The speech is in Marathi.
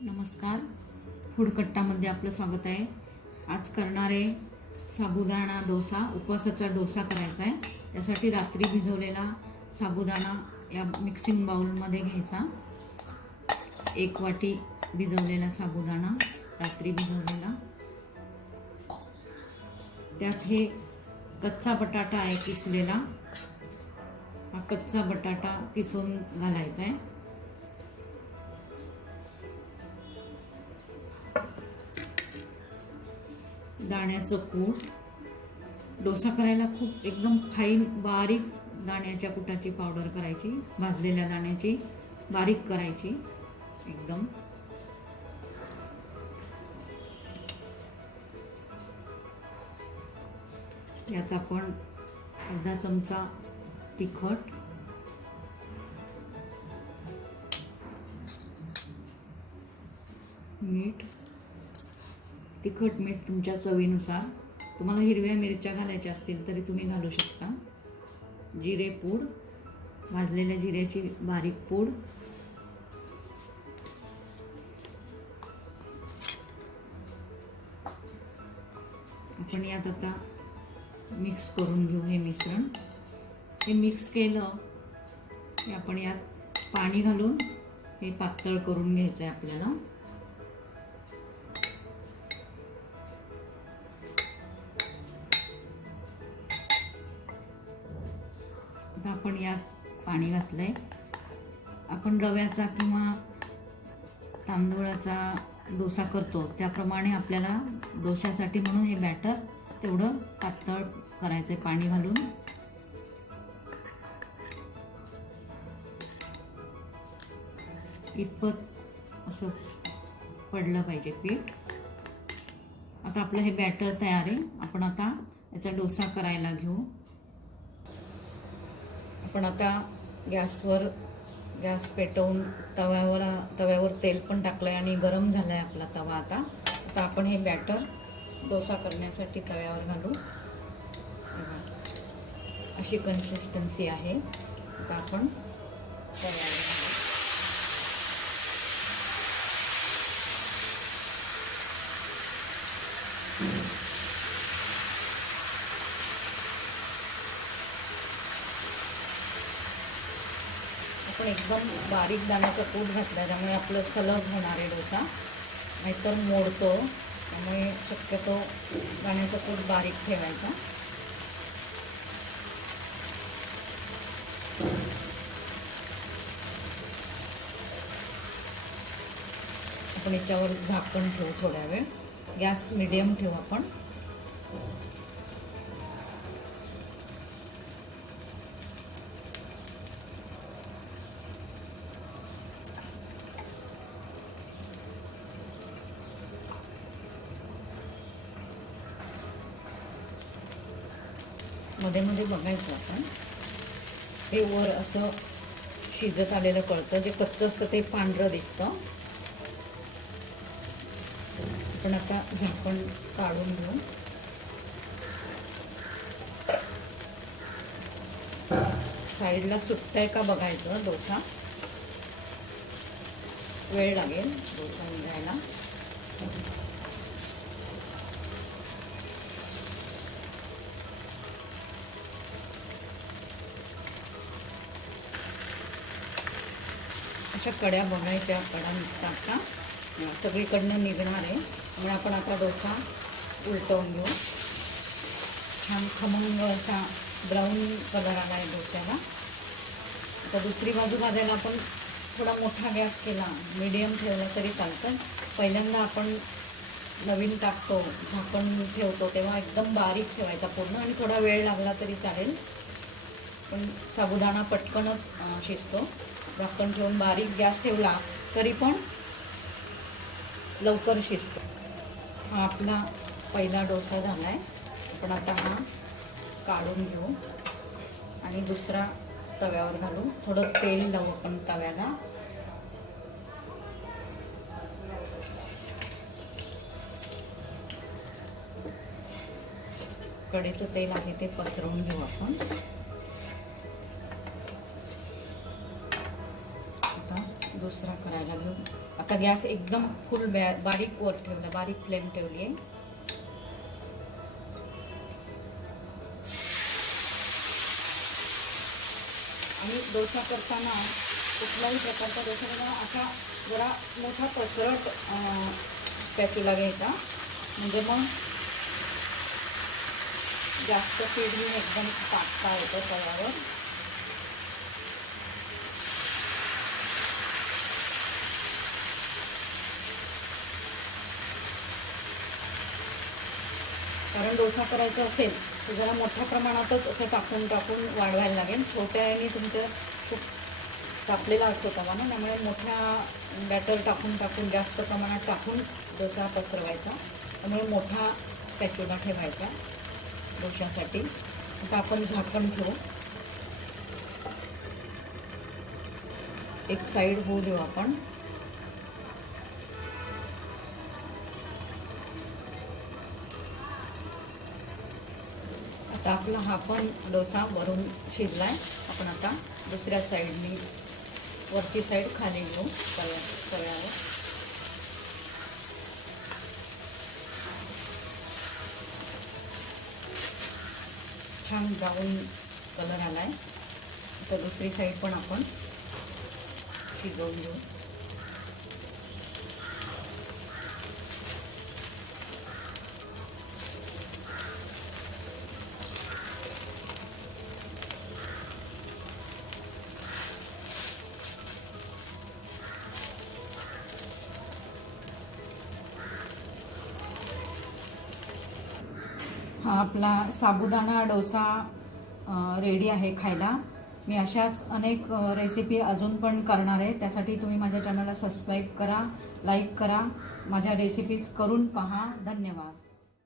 नमस्कार. फूडकट्टामध्ये आपलं स्वागत आहे. आज करणारे साबुदाणा डोसा उपवासाचा डोसा करायचा आहे. त्यासाठी रात्री भिजवलेला साबुदाणा या मिक्सिंग बाउलमध्ये घ्यायचा. एक वाटी भिजवलेला साबुदाणा रात्री भिजवलेला. त्यात हे कच्चा बटाटा आहे किसलेला. हा कच्चा बटाटा किसून घालायचा आहे. दाण्याचं कूट. डोसा करायला खूप एकदम फाईन बारीक दाण्याच्या कुटाची पावडर करायची भाजलेल्या दाण्याची बारीक करायची एकदम. यात आपण अर्धा चमचा तिखट मीठ तिखट मीठ तुमच्या चवीनुसार तुम्हाला हिरव्या मिरच्या घालायच्या असतील तरी तुम्ही घालू शकता. जिरे पूड भाजलेल्या जिऱ्याची बारीक पूड. आपण यात आता मिक्स करून घेऊ हे मिश्रण. हे मिक्स केलं की आपण यात पाणी घालून हे पातळ करून घ्यायचं आहे आपल्याला. आपण यात पाणी घातलंय. आपण रव्याचा किंवा तांदूळाचा डोसा करतो. त्याप्रमाणे आपल्याला डोश्यासाठी म्हणून हे बॅटर तेवढं पातळ करायचं आहे पाणी घालून. इतपत असं पडलं पाहिजे पीठ. आता आपलं हे बॅटर तयार आहे. आपण आता याचा डोसा करायला घेऊ. आपण आता गॅसवर गॅस पेटवून तव्यावर तव्यावर तेल पण टाकलं आहे आणि गरम झाला आहे आपला तवा आता. आता आपण हे बॅटर डोसा करण्यासाठी तव्यावर घालू. अशी कन्सिस्टन्सी आहे. आता आपण तव्यावर घालू आपण एकदम बारीक दाण्याचा कूट घातला त्यामुळे आपलं सलग होणार आहे डोसा. नाहीतर मोडतो त्यामुळे शक्यतो दाण्याचा कूट बारीक ठेवायचा. आपण याच्यावर झाकण ठेवू थोड्या वेळ. गॅस मिडियम ठेवू आपण. मध्ये मध्ये बघायचं आपण. हे वर असं शिजत आलेलं कळतं. जे कच्चं असतं ते पांढरं दिसतं. आपण आता झाकण काढून घेऊ. साईडला सुटतंय का बघायचं? डोसा. वेळ लागेल डोसा निघायला. अशा कड्या बघायच्या कडा निघतात का? सगळीकडनं निघणार आहे. म्हणून आपण आता डोसा उलटवून घेऊ. छान खमंग असा ब्राऊन कलर आला आहे डोस्याला. आता दुसरी बाजू भाजायला आपण थोडा मोठा गॅस केला मीडियम ठेवला तरी चालतं. पहिल्यांदा आपण नवीन टाकतो झाकण ठेवतो तेव्हा एकदम बारीक ठेवायचा पूर्ण आणि थोडा वेळ लागला तरी चालेल. पण साबुदाणा पटकनच शिजतो. झाकण ठेवून बारीक गॅस ठेवला तरी पण लवकर शिजतो. हा आपला पहिला डोसा झाला आहे आपण आता हा काढून घेऊ आणि दुसरा तव्यावर घालू. थोडं तेल लावू आपण तव्याला. कडेचं तेल आहे ते पसरवून घेऊ आपण. दुसरा करायला घेऊ आता गॅस एकदम फुल बॅ बारीक वर ठेवला बारीक फ्लेम ठेवली आहे. आणि डोसा करताना कुठल्याही प्रकारचा डोसा करताना असा जरा मोठा पसरट पॅचूला घ्यायचा. म्हणजे मग जास्त पीठ घेऊन एकदम टाकता येतं तव्यावर. कारण डोसा करायचा असेल तर जरा मोठ्या प्रमाणातच असं टाकून टाकून वाढवायला लागेल. छोट्याने तुमचं खूप तापलेला असतो तवा ना त्यामुळे मोठ्या बॅटर टाकून टाकून जास्त प्रमाणात टाकून डोसा पसरवायचा. त्यामुळे मोठा स्टॅच्युला ठेवायचा डोशासाठी. आता आपण झाकण ठेवू. एक साईड होऊ देऊ आपण. आता आपला हा पण डोसा वरून शिजलाय आपण आता दुसऱ्या साईडनी वरची साईड खाली घेऊ तव्या तव्यावर. छान ब्राऊन कलर आला आहे तर दुसरी साईड पण आपण शिजवून घेऊ. आपला साबुदाणा डोसा रेडी आहे खायला. मी अशाच अनेक रेसिपी अजून पण करणार आहे. त्यासाठी तुम्ही माझ्या चॅनलला सबस्क्राईब करा लाईक करा. माझ्या रेसिपीज करून पहा. धन्यवाद.